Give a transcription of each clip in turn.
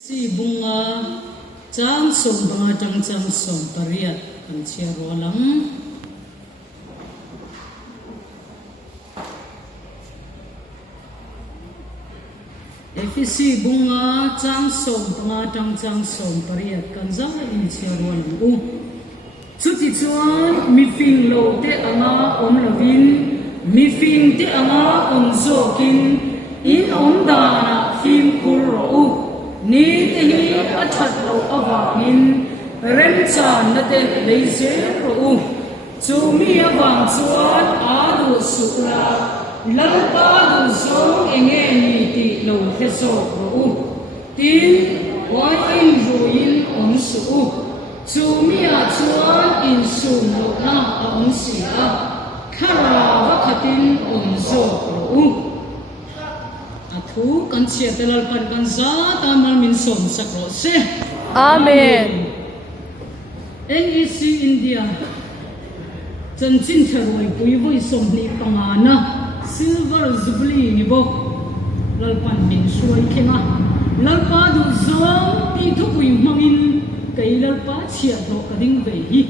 Si bunga chang som bunga chang som pariat kan chia rolang Ephesi bunga chang som bunga chang som pariat kan Zâwng chia rolang chuti chuan mi fing lo te anga om lovin mi fing te anga om zokin in om dana fim kur ro ni te hi a that lo awangin rem chan na te leize ro chu mi awang chuan a du su la lalpa du zong enge ni ti lo the so ro tin wai in ruin om su chu mi a chuan in su lo na om si a khara wa khatin om zo ro thu kan chia te lalpan kan za ta mal min som sakro se Amen. NEC India chan chin tharoi pui voi som ni pangana silver jubilee ni bo lalpan min suai khenga lalpa du zong ti thu pui mangin kai lalpa chia tho kading ve hi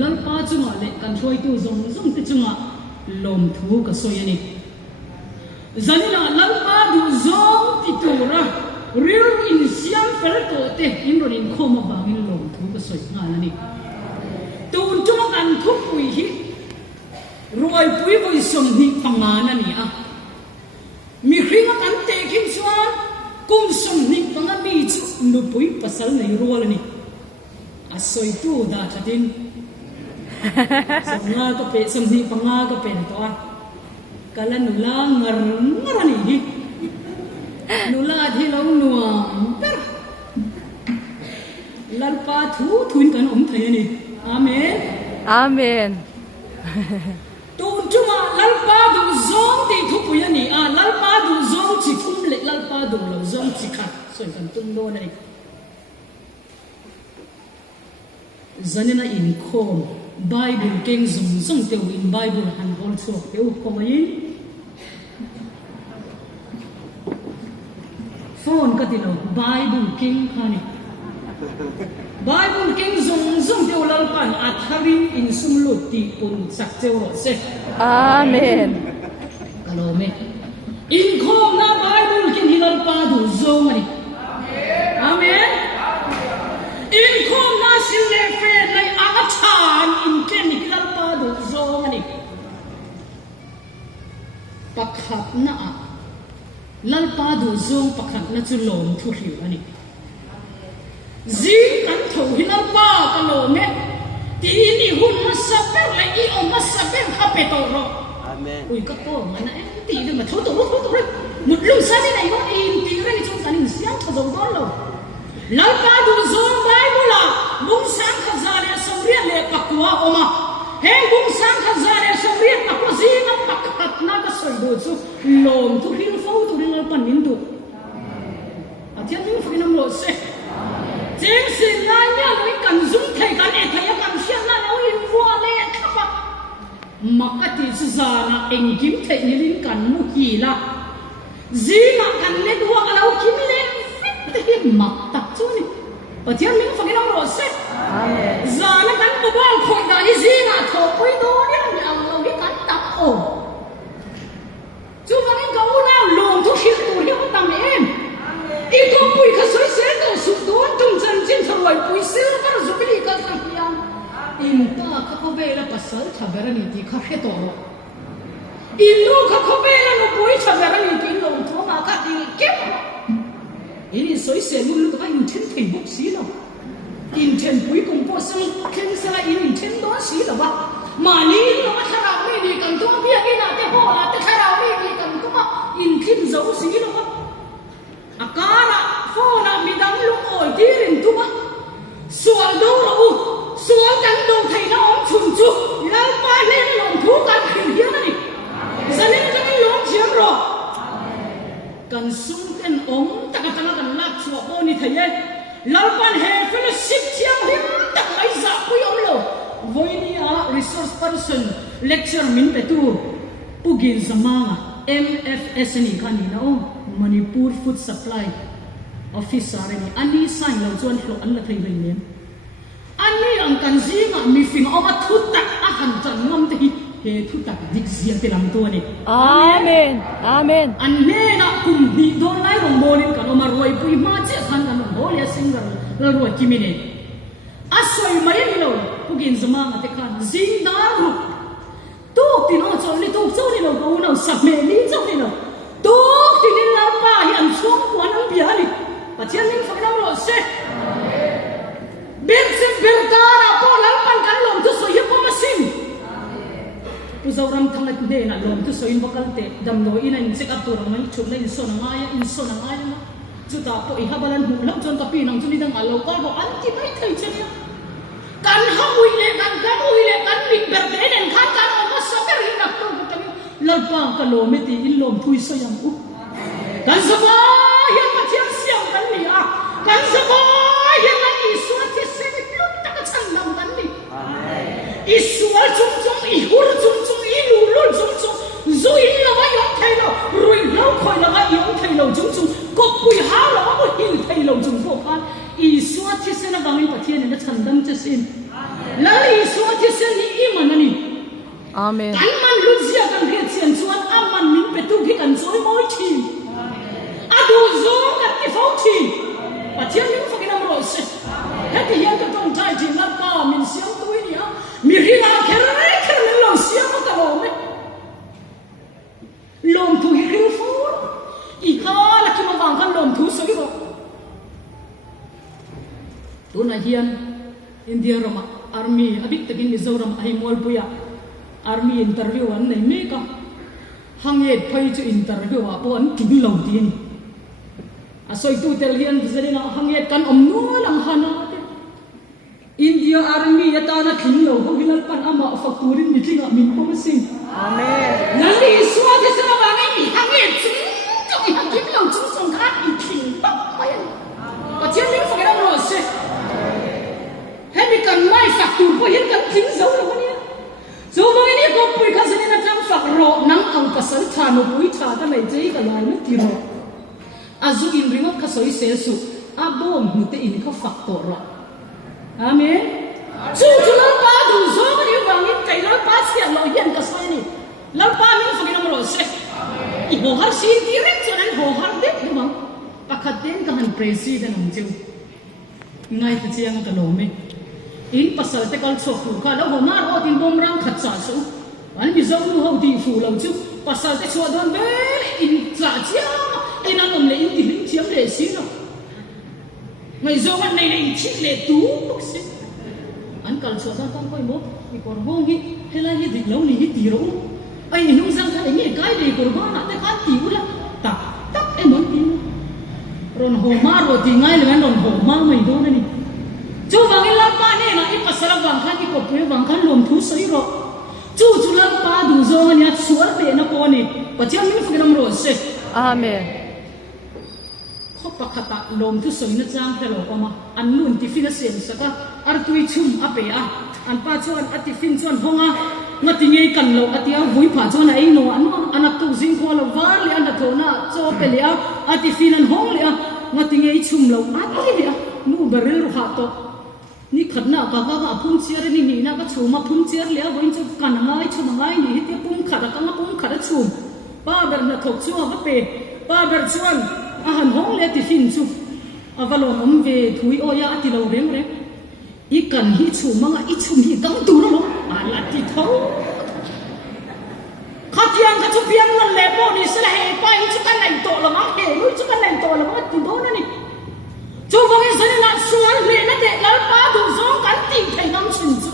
lalpa chunga le kan thoi tu zong zong te chunga lom thu ka soyani zanina lalpa du zong ti tura real in siam fel to te in rin khoma bangin lom thu ka soi nga lani tun chuma kan thu pui hi roi pui voi som ni pangana ni a mi khringa kan te kin chuan kum som ni panga mi chu nu pui pasal nei rol ni a soi tu da thatin som nga ka pe som ni panga ka pen to a kala nula ngarani hi nula thi lo nuam per lalpa thu thuin kan om thai ni amen Amen. tun chuma lalpa du zong ti thu pu ya ni a lalpa du zong chi thum le lalpa du lo zong chi khat soi kan tum do na ni zanina in khom Bible keng zum zum te in Bible han hol chok te ko mai phone ka ti lo Bible king khani Bible king zum zum te ulal pan atharin in sumlut ti pun sak cheo se Amen. kalome in khom na Bible king hilal pa du zong ani amen in khom na sin le fe lai anga chan in ken hilal pa du zong ani pakhat na lalpa du zong pakhat na chu lom thu hiu ani zing kan tho hilalpa ka lome ti ni hun ma saber lai i o ma saber kha pe to ro Amen. ui ka ko mana em ti de ma tho to ro mut lu sa ni nei mo in ti re ni chung kan in siang tho dong don lo lalpa du zong bai bula bung sang kha za le som ria le pakwa oma he bung sang kha za le som ria pakwa zi na pakhat na ka soi do chu lom thu hil fo tu ri lalpan nin du athian ni fa kinam lo se Jeng sin lai nya loi kan zum thai kan e thai kan sian na lo in wa le khapa makati su zana engkim thai ni lin kan mu hi la zima kan le duwa ala kim le fit hi mak tak chu ni pathian ling fa kinam ro se Amen. zana kan bu bal khoi da ni zina tho poi do ni ang ang lo ni kan tak o chu van ga u na lom thu hi tu hi ko tam em i ko pui kha soi se do su do tum chan chin throi pui se ka zu bi ka tham pian in ta ka ko ve la pasal thabera ni ti kha he to in lu ka ko ve la no pui thabera ni ti lom tho ma ka ti ke in soi se lu lu ka in chen thei buk si lo in chen pui kong po sang khen sa in chen do si lo ba ma ni lo ma thara mi ni kan to bi ki na te ho la te thara mi ni kan ko ma in khin zo si lo ba akara phona midang lung oi tirin tuma sual do ro sual kan do thai na om chun chu lal pa le long thu kan khil hian ani zanin kan long chiam ro kan sum ten om taka kan lak chua bo ni thai ye lal pan he fellowship chiam him tak lai za pui om lo voini a resource person lecture min pe tu pugin zamanga MFS ni kan ni na Manipur Food Supply officer ni ani sign lo chuan hlo an la thei rin nen ani ang kan zinga mi fing oma thutak a han chan ngam te hi he thutak dik zia te lam to ni Amen. Amen. an ne na kum bi don lai rong bolin kan oma roi pui ma che khan kan hol ya singar la roi kimine asoi mai ni lo pugin zama ate khan zing da ru tu tin o chon ni tu chon ni lo ko no sak me ni chon ni lo tu tin ni la pa yan chung kwan ang bia ni pathian ning phak dang lo se ben sim ben ta na po lam pan kan lom tu so yep ma sim tu zawram thang at de na lom tu so in bakal te dam no in an sek up tu rang mai chum na in so na ngaya na chu ta po I habalan hu lam chon ka pi nang chu ni dang alo ka bo an ti mai thai chen ya kan hamui le kan mit ber de den khan kan o ma so ber hin na tu ka lalpa ka lo me ti in lom thui so yang u kan sa ba hian ma chiang siam kan ni a kan sa ba hian na I suat ti se ni lu ta ka chan nam kan ni I sual chung I hur chung I lu chung zo in la wa yong thai lo rui lo khoi la wa yong thai lo chung ko pui ha lo ko hin thai lo chung ko khan I suat ti se na bangin pathian na chan dam che sin la I suat ti se ni I man ni Amen. kan man lu zia kan he chen chuan a man min pe tu ki kan zoi moi thi a du zo ka ti fo thi pathian ning fa kinam ro se he ti hian ka tong thai jin na pa min siam tu ni a mi ri na kher min lo siam ka lo me lom tu hi ri fo I ka la ki ma wang kan lom tu so ro tu na hian India Roma army abik takin ni zoram ai mol puya army interview an nei me ka hanget phai chu interview a po an kin lo tin a soi tu tel hian bizarina hanget kan om no lang hana India army ya ta na kin lo ho hilal pan ama fakturin ni tlinga min po sing Amen. nali suwa de sa ba ngai mi hanget chu I hanget lo chu song ka I thin pa mai pa chen ni fa ga ro se hemi kan mai faktur po hian kan thin zo lo ni so mga ini ko pui kasi ni na tang fakro nang ang pasal thano pui tha ta mai jei ka lai na tiro azu in ringot ka soi sesu abom mute in ka faktor ro amen chu lo pa du so ni wangin kai lo pa sia lo yen ka soi ni lo pa mi fa kinam ro se I ho har sin direct so nan ho har de du bang pakhat den ka han president ang jeu ngai ta chiang ka lo me in pasal te kal chok tu ka lo ho mar ho tin bom rang khat sa su an bi zong lu ho ti fu lo chu pasal te chwa don be in cha chia in an om le in ti hin chiam le si no ngai zong an nei le in chi le tu bok si an kal chwa dan kan koi mo I kor hong hi hela hi dik lo ni hi ti ro ai nung sang ka nge kai de kor ba na te ka ti u la tak tak e mon ti ron ho mar ro ti ngai le ron ho ma mai do na ni chu wang in Lalpa ne na I pasal wang khan I ko pui wang khan lom thu soi ro chu Lalpa du zo nya suar te na ko ni pathian min fukinam ro se Amen. kho pakhata lom thu soi na chang thelo koma an nun ti fina sen saka ar tui chum ape a an pa chuan ati fin chuan honga ngati ngei kan lo atia vui pha chuan ai no an anak tu jing ko lo war le an thona cho pe le a ati fin an hong le a ngati ngei chum lo ati le a nu barel ru ha to ni khatna ka phum chiar ni na ka chuma phum chiar le boin chu kan ngai chuma ngai ni te pum khata ka pum khata chum pa ber na thok chu ha pe pa ber chuan a han hong le ti fin chu avalo om ve thui o ya ati lo reng re I kan hi chuma nga I chum hi dang tu ro ala ti tho khatiang ka chu piang lan le bo ni sala he pa hi chu kan nai to la ma he lu chu kan nai to la ma ti do na ni chu vong in sani na suan le na te Lalpa du zo kan ti thai ngam chin chu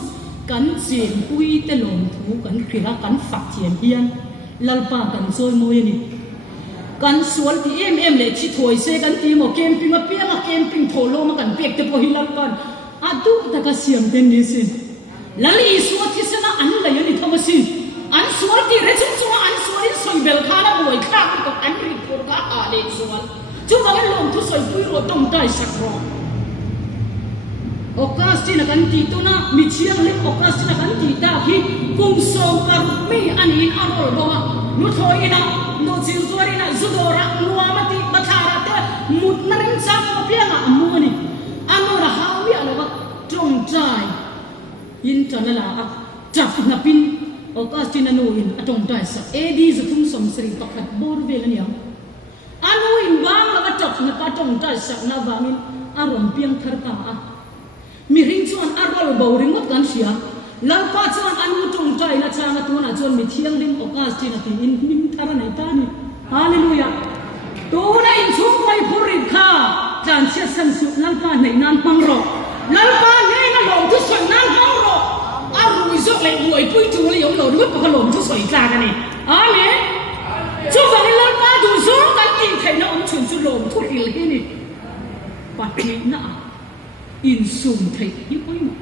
kan chen pui te lom thu kan khira kan fak thian hian Lalpa kan zoi moi ni kan sual ti em le chi thoi se kan ti mo camping a piang a camping tholo ma kan pek te po hi Lalpa adu ta ka siam den ni sin lali suat ti sana an la yoni thoma sin an sual ti re chung chung an sual in soi bel khala boi kha ko an ri ko ka a le sual chu wang lom thu soi pui ro tong dai sak ro okasti na kan ti to na mi chiang le okasti na kan ti ta hi kung so kar mi an in arol bo nu thoi na no chiu zuari na zudora nuamati bathara te một nó đánh sang nó phía ngã mua này anh nó là hao miệng là trồng trái in cho nó là chặt nó pin ở cái trên nó in trồng trái sa đi rồi không sống sri tóc hạt bor về là nhiều anh nó in vang là chặt nó pa trồng trái sa nó vang in arom piang thar ta mi ring chuan arol bầu ring mất gan xia Lalpa chuan anh trồng trái là cha nó tuôn là chuan mi thiêng ring ở cái trên nó in min thar này ta ni hallelujah tu na in chung mai phurit kha chan sia san su Lalpa nei nan pang ro Lalpa nei na lom tu soi nan pang ro a rui zo le buai pui tu le yom lo lu pa lom tu soi tla ka ni amen chu wang Lalpa du zo kan tin thai na om chun chu lom thu hil he ni pat ni na in sum thai i pui ma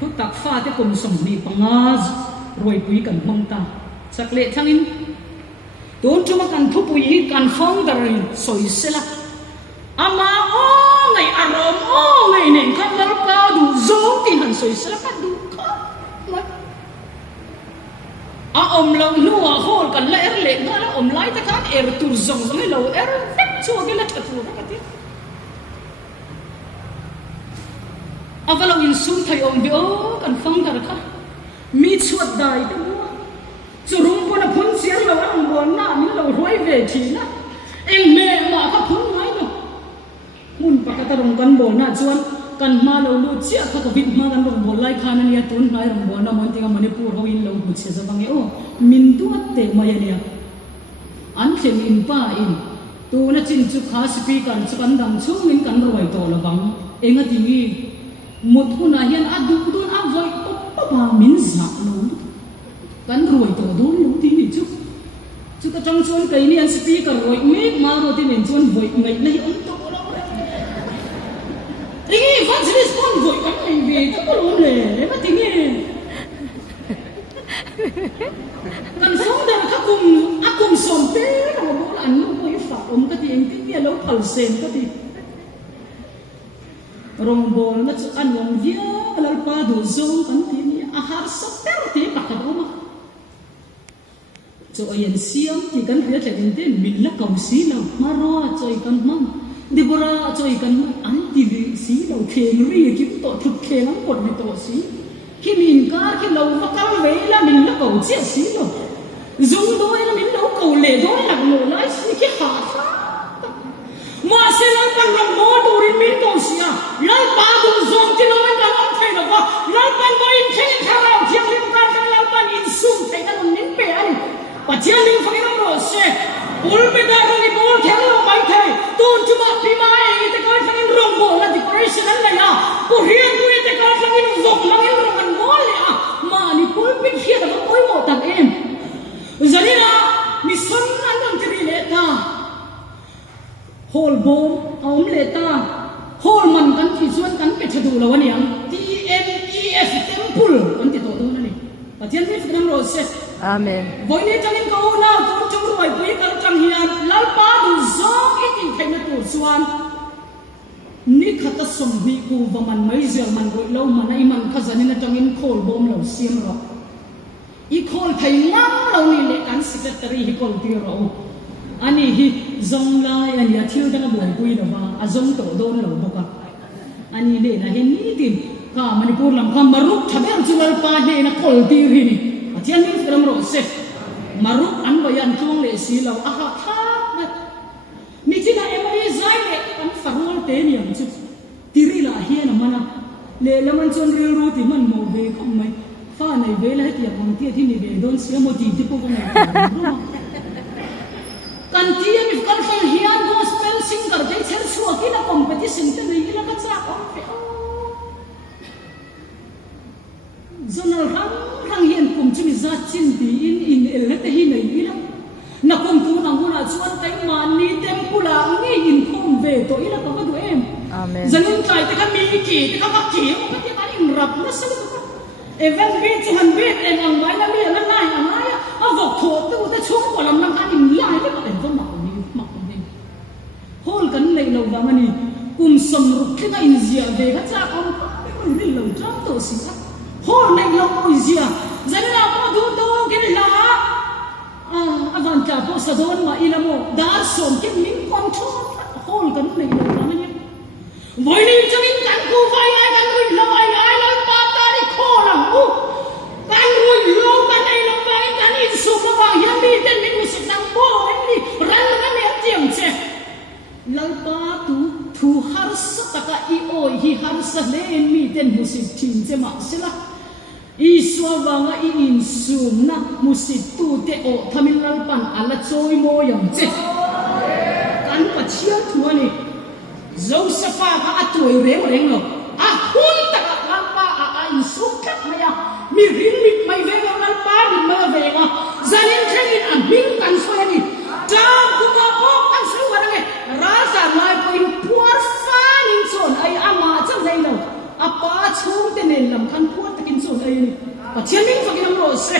thu tak fa te kom som ni panga roi pui kan mong ta sak le thangin tuôn chúng kan thu pui kan phong dar soi sela ama o ngai arom o ngai nen kan Lalpa du zo tin han soi sela kan du ka a om lo nu a hol kan la le na om lai ta kan tur zong le lo tek chu ke la thatu ka ti avalo in sum thai om bi o kan phong dar ka mi chuat dai te chu rum po na phun sian lo ang bon na mi lo roi ve thi na eng me ma ka phun mai no mun pa ka ta rong kan bon na chuan kan ma lo lu chia ka ka bit ma kan rong bon lai khan ani atun mai rong bon na mon tinga manipur ho in lo bu che za bang e o min tu te ma ya nia an chen in pa in tu na chin chu kha speaker chu kan dang chu min kan roi to la bang enga tingi một hôm nay hiện adu đun áp voi ba min giả luôn kan roi to đun luôn thì đi chứ ta trong chuan cái này anh speaker roi mít mà rồi thì mình chuan voi ngày nay ông to đâu đấy cái phát sinh con voi anh này về chắc có luôn lệ mà tiếng nghe kan sống đây các cùng sòng té là một bữa ăn nó voi phạt ông cái tiếng nghe lâu phật sen cái gì rong bol na chu an yong via Lalpa du zong kan ti ni a har sa per te pa ka ma chu ayen siam ti kan ria thleng te min la kaw si lo ma ro choi kan mam dibora choi kan an ti ri si lo kheng ri ki to thuk kheng ang pot ni to si ki min ka ki lo va kal ve la min la kaw che si lo zong doi la min lo kaw le doi la lo lai si ki ha mà sẽ nói bằng lòng mô đồ đến miền đông xia lấy ba đồ dòng thì nó mới bằng ông thầy được không lấy bằng có in thiên thao nào thiên liên quan đến lấy bằng in sum thầy ta làm miếng bể anh và thiên liên phải nó rồi sẽ ul bây giờ rồi cái bố thiên lo mấy thầy tuôn chú bác phi mai thì coi thằng in rong bò là decoration anh này à cô riêng tôi thì coi thằng in rong mà in rong anh bò này à mà ni bố biết kia là có bố một thằng em giờ đi nào mi xuân anh làm cái gì lệ ta hol bom om leta hol man kan thi chuan kan pe thadu lo ani ang TNEF temple kan ti to to na ni pathian ni fdam ro se amen voi ne tangin ko na to chung roi pui kan chang hian Lalpa du zong i ti thaina tu chuan ni khata som bi ku wa man mai zel man roi lo man ai man khazani na tangin khol bom lo siam ro i khol thai ngang lo ni le kan secretary hi kol ti ro ani hi zong lai ani athil dang boi pui lo wa a zong to do na lo boka ani le na hen ni tin ka manipur lam ka maruk thaber chu Lalpa he na kol ti ri ni athian ni fram ro se maruk an bayan chung le si lo a ha tha na mi chi na emai zai le kan farol te ni am chu ti ri la hi na mana le laman chon ri ru ti man mo ve khom mai fa nei ve la ti am ti thi ni ve don sia mo ti ti po ko ngai kan tia mi kan fang hian gospel singer ke chen chua ki na competition te ni la ka cha on pe zonal rang hian kum chimi za chin ti in el te hi nei ila na kum tu na huna chuan tai man ni tempula ngi in khom ve to ila ka du em amen zanin kai te ka mi ki te ka ki ka ti ka in rap na sa ka even be chu han be en ang mai na mi na nai ang ai a vok tho tu te chung ko lam nang an in lai te ka en ko ma ni ma ko ni hol kan nei lo ba mani kum som ru ki na in zia ve ka cha on pa ni lo tram to si ka hol nei lo ko zia zanin a mo du do ki la avan ta po sa don ma ila mo dar som ki min kon tho ol kan nei lo na ni voi ni changin kan ku vai ai kan rui lo ai lo pa ta ni kho la u kan rui lo kan nei lo vai kan in su ma ba ya mi ten min mu sit nang bo ni ran na me tiam che Lalpa tu thu har sa taka I oi hi har sa len mi ten mu sit chin che ma sila Iswa wanga I in sum na musit tu te o thamin lalpan ala choi mo yang che kan pa chia thu ani Josepha ka atoi reng lo a hun ta ka lalpa a in su khat maya mi rin mit mai ve ga lalpa ni ma ve ga zanin thangin a ming kan so ani ta ku ka po kan su wa nge ra sa mai po in puar fa nin son ai ama chang nei lo apa chung te nen lam kan puar takin son ai ni pa chian ming fa kinam ro se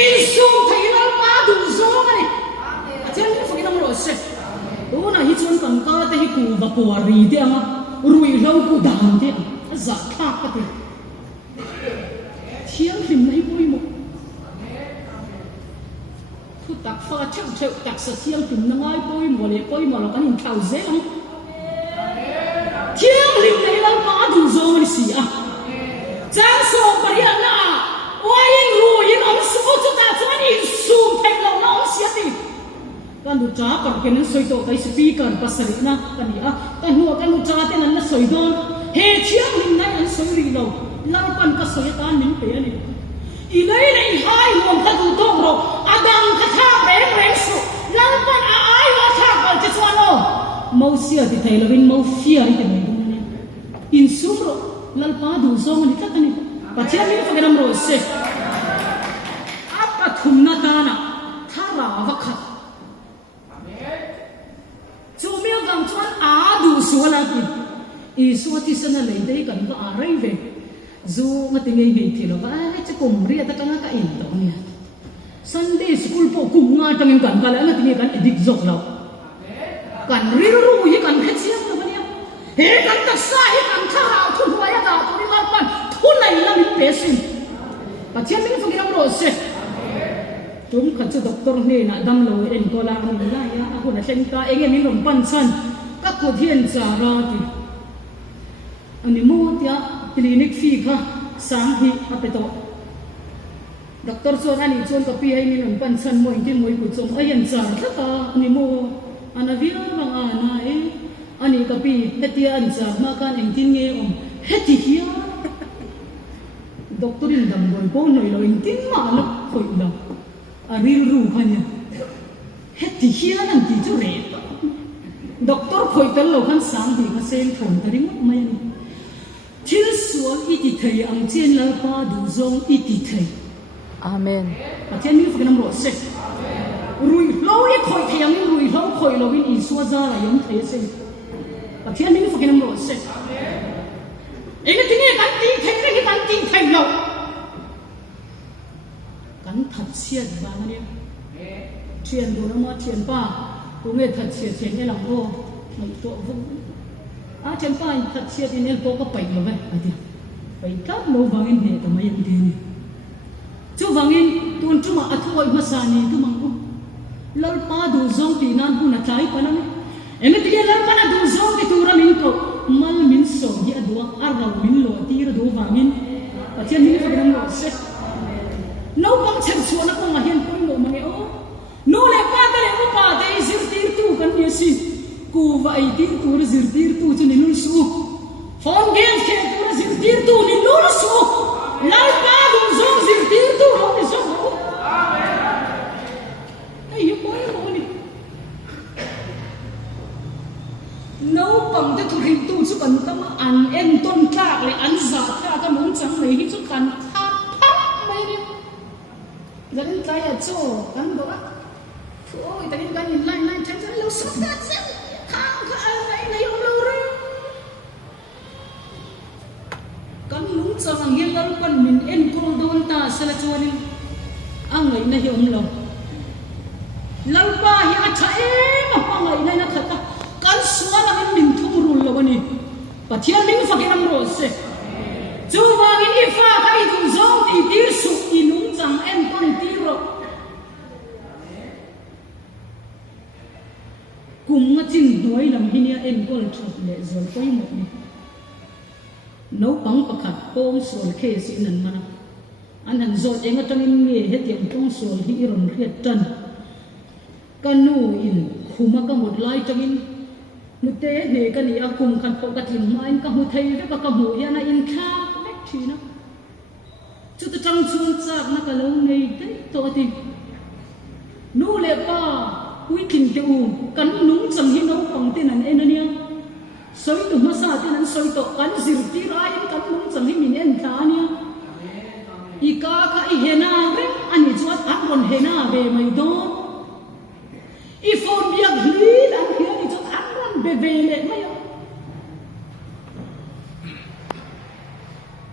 in sum thai lalpa du zo ani pa chian ming fa kinam ro se Una hi chun kan ka te hi ku va puari te ama rui lo ku dan te za kha ka te thiang him nei poi mo thu tak fa chang cheu tak sa thiang him na ngai poi mo lo kan in thau ze ang thiang him nei lo pa du zo ni si a chang so paria na oi in ru in om su chu ta chuan in su thai lo na om sia ti kan du cha par ken soi to kai speaker pasari na kan ya kan hu kan du cha te nan na soi don he chiang lim nai an soi ri lo lar pan ka soi ta nin pe ani I nei nei hai mon ka du tong ro adang ka tha reng su lar pan a ai wa tha kal che chuan lo mo sia ti thai lovin mo fia ri te nei in sum ro lal pa du zong ni ta ani pa chia min fa ganam ro se apa thum na ta na tha ra wa kha Chu miêu vang chuan a du suwa la ki I suwa ti sana lei dei kan ka a rai ve zu nga ti ngei ngei thilo ba che kum ria ta ka ka in to ni Sunday school po kum nga tangin kan kala nga ti nge kan edik zok law kan ri ru hi kan kha chiang na ba ni he kan ta sa hi kan tha ha thu hua ya da to ni mar pan thu nai la mi pe sin pa chian min fu giram ro se Tum khat chu doctor ne na dam lo en ko la ni la ya a hun a hleng ta enge min rom pan chan ka ko thian cha ra ti ani mo tia clinic fee kha sang hi a pe to doctor so ani chon ka pi hai min rom pan chan mo in moi ku chom ai an cha ka ani mo ana via mang ana e ani ka pi hetia an cha ma kan eng tin nge om heti hia doctor in dam goi ko noi lo in tin ma la khoi la Aril ru khanya heti hian an ti chu re doctor khoi tel lo khan sang di ka sen thon tari mot mai ni thil sual I ti thei ang chen la pa du zong I ti thei Amen. Pathian mi fa nam ro se rui lo I khoi thei ang rui lo khoi lo in I suwa za la yom thei se Pathian mi fa nam ro se Eng ti nge kan ti thei re kan ti thei lo Kan thật xiết và nó đi truyền đồ nó mà truyền pa cũng nghe thật xiết truyền cái lòng ô mình chỗ vững truyền pa thật xiết thì nên có bảy rồi vậy à bảy các lô vàng in để tầm mấy em tiền chú vàng in tuần chú mà thôi mà sao này cứ mong lal pa du zong ti nan pu na trái pa nan em ti ke lal pa na du zong ti tu ra min ko mal min so hi adwa arraw min lo ti ra do vàng in và trên min fa gram lo se Nau pang chen suana ko ma hian poi lo mangi o no le pa ta le pa te zir tir tu kan ni si ku va ai tir tu ra zir tir tu chu ni nul su phone game ke tu ra zir tir tu ni nul su lal pa du zong zir tir tu lo ni so ho ai yo poi lo ni nau pang te tu rin tu chu kan ta ma an en ton klak le an za ta ka mong chang nei hi chu kan Dẫn tay ở chỗ cán bộ ôi ta đến cái nhìn lại thấy rất lâu sốt ra rất không có ai lấy ông lâu rồi cán lúng cho hàng hiên lâu còn mình en cô đôn ta sẽ là cho nên ang ấy này ông lâu lâu ba hi a cha mà ang ấy này nó khát ta cán xóa là mình thu rùi lâu anh và thiên mình phải cái năm rồi sẽ chú vàng in pha cái dùng giống thì tiêu sụp thì núng rằng em con tiêu rồi cú cùng ngắt chín đuôi làm hi nia em có chụp lệ rồi quay một này nấu bóng bạc hạt bông sồi khe xin nần mà anh hẳn rồi em ở trong em nghề hết tiền bông sồi hi rồng riết trần kanu in khuma ka một lai trong in nute ne ka ni a kum kan ko ka tim mai ka hu thei ve ka mu ya na in kha mek thi na chu ta chang chuan chak na ka lo nei te to ti nu le pa hui kin te u kan nung chang hi no pang te nan en ania soi tu ma sa te nan soi to kan zir ti ra in kan nung chang hi min en tha ania I ka ka I hena ve ani chuat an ron hena ve mai do I phone biak hli dan hian I chuat an ron be ve le mai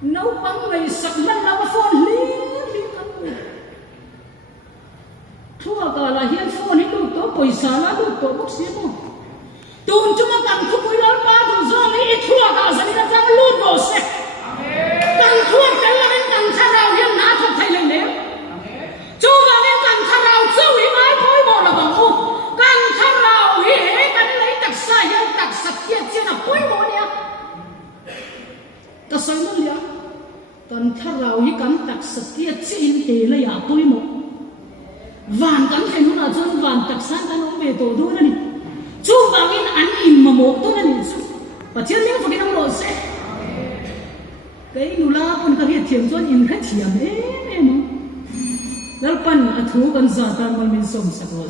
nấu băng ngày sặc lần nào phone hli thua cả là hian phone hi lu to paisa la lu to bok si mo tun chuma kan khu pui Lalpa tu Zâwng I thua cả zani na chang lu bo se kan thua kan la kan tharau hian na thot thai le le chu wa ne kan tharau chu I mai phoi mo la bang u kan tharau hi he kan lấy tak sa hian tak sak kia chia na phoi mo nia ta sai mon lia kan tharau hi kan tak sak kia chin te le ya phoi mo van kan thai nu na chon van tak san kan om be to do na ni chu wa in an im ma mo to na ni chu pa chian ning fa ki mo se cái nụ la con cái hiện thiền cho in hết thiền em mà Lalpan à thú con già ta mà mình sống sạch rồi